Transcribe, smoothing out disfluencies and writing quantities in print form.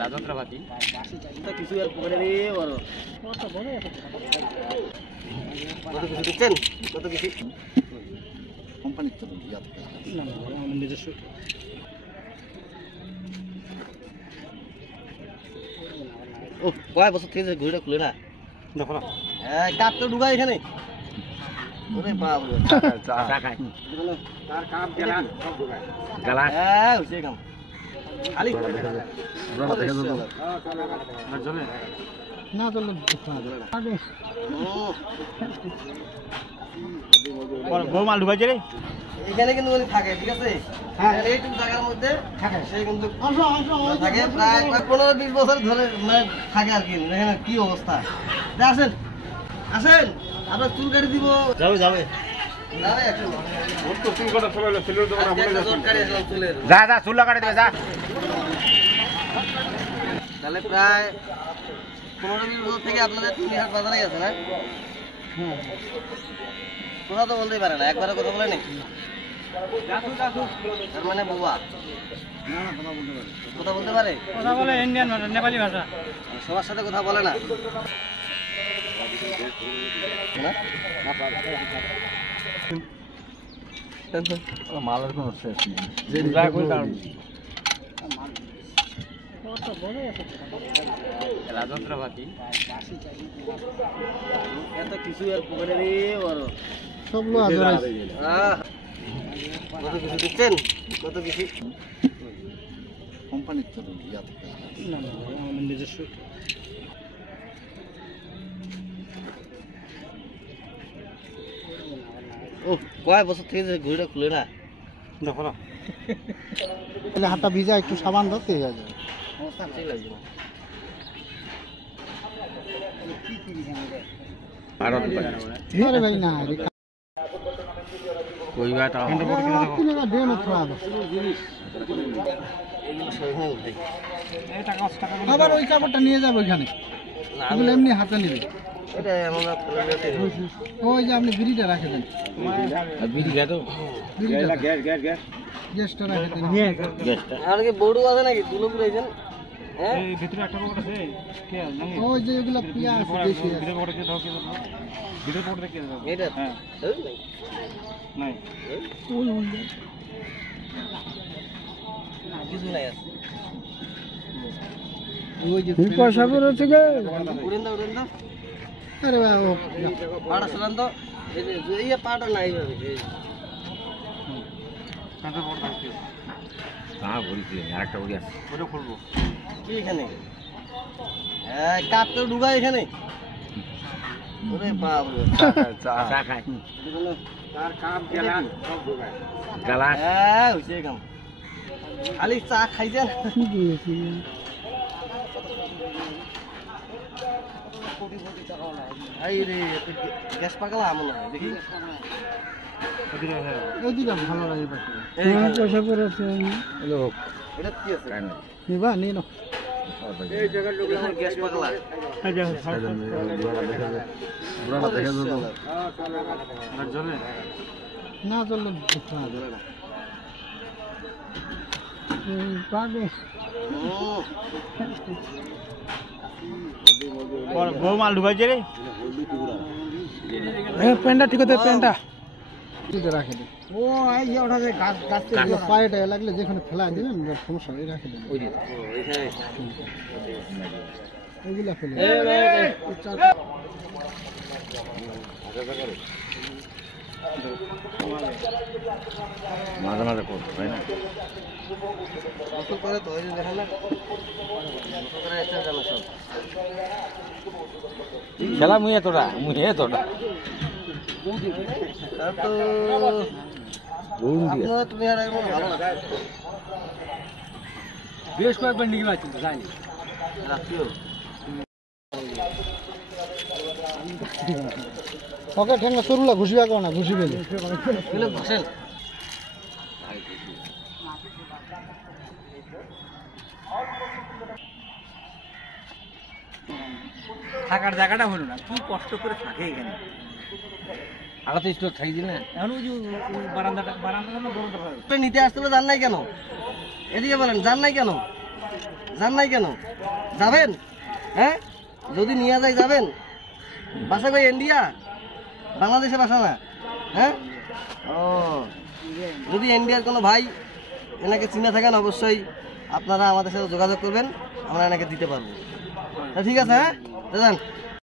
রাজন্দ্রপাতি কিছু আর পকেটে নিয়ে বড় কত কিছু দিচ্ছেন কত কিছু কোম্পানির তো নিজস্ব ও কয় বছর থেকে ঘড়িটা খুলে না দেখো না কাপ তো ঢুকায় এখানে ওরে বাপ রে চা খায় তার কাপ গেলা সব ঢুকায় গেলা হ্যাঁ হইছে কাম খালি ব্রহ্মা দেখে দাও না চলে না চলে আগে ও বড় মাল ঢুকাইছে রে এখানে কিন্তু উনি থাকে ঠিক আছে হ্যাঁ এইটুকু জায়গার মধ্যে থাকে সে কিন্তু থাকে প্রায় 15-20 বছর ধরে মানে থাকে আর কি দেখেন কি অবস্থা আসেন আসেন আমরা চুল কাটি দিব যাবে যাবে যা যা চুল কাটি দেবে যা তাহলে প্রায় 15-20 বছর থেকে আপনাদের তিনহাট বাজারেই আছে না কথা তো বলতেই পারে না একবারে কথা বলে নাকি তার মানে বুয়া কথা বলতে পারে কথা বলে ইন্ডিয়ান ভাষা নেপালি ভাষা সবার সাথে কথা বলে না মালের কোনো শেষ নেই রাজন্দ্রপাতি এত কিছু আর পকেটে নিয়ে বড় সব কত কিছু দিচ্ছেন কত কিছু কোম্পানির তো নিজস্ব ও কয় বছর থেকে ঘড়িটা খুলে না দেখো না তাহলে হাতটা ভিজা একটু সাবান ধরতে হয়ে যাবে অবস্থা ঠিক লাগছে ना भाई ना कोई बात আবার ওই কাপড়টা নিয়ে যাবে ওইখানে এগুলো এমনি হাতে নেবে ওই যে আপনি বিড়িটা রাখে দেন বিড়িটা তো গ্যাসটা রাখে দেন আর কি বড়ু আছে নাকি দুলো পুরাইছেন এই ভিতরে একটা পকেট আছে কে জানি ওই যে এগুলা পিয়া আছে বেশি ভিতরে পকেটে কে দাও কে দাও ভিতরে পকেটে কে দাও এটা হ্যাঁ নাই ওই না কিছু নাই আছে ওই যে পয়সা করে আছে গে উড়েন দাও আরে বাবা পাড়া সরান তো এই যে এই পাড়া নাই ভাবে কাঁটা পড় দাও কি না বলছি আরেকটা বলি আছে ওটা খুলবো কি এখানে কাপ তো ঢুকায় এখানে ওরে বাপ রে চা খায় তার কাপ গেলা সব ঢুকায় গেলা হ্যাঁ হইছে কাম খালি চা খাইছেন এই রে গ্যাস পাগলা মনে হয় দেখি ভালো লাগে পয়সা করে লোক এটা কি আছে নিবা নি না এই জায়গার লোক গ্যাস পাগলা না চললে বউ মাল ঢুকাইছে রে প্যান্টটা ঠিক আছে প্যান্টটা রাখে দেন ও এই যে ওটা যে গাছ গাছ পায়েটা লাগলে যেখানে ফেলা দিবেন সমস্যা নেই রাখে দেন ওই যে এইগুলা ফেলে মাঝে মাঝে করতে তাই না করে তো ওই যে দেখেন না খেলা মুয়ে তোরা বেশ কয়েকবার নিয়ে পাচ্ছেন তো জানি ওকে ঠেঙ্গা সরুলা ঘুষিবা কেউ না ঘুষি পেলে ঘুষেন থাকার জায়গাটা হলো না কি কষ্ট করে থাকে এখানে আগে তো স্টোর থাকি না এখন ওই যে বারান্দাটা নিতে আসতে জান নাই কেন এদিকে বলেন জান নাই কেন যান নাই কেন? যাবেন? হ্যাঁ, যদি নিয়ে যায় যাবেন? বাসা কই ইন্ডিয়া? বাংলাদেশে বাসা না? হ্যাঁ, ও যদি ইন্ডিয়ার কোনো ভাই এনাকে চিনে থাকেন অবশ্যই আপনারা আমাদের সাথে যোগাযোগ করবেন, আমরা এনাকে দিতে পারবো। ঠিক আছে, হ্যাঁ যান।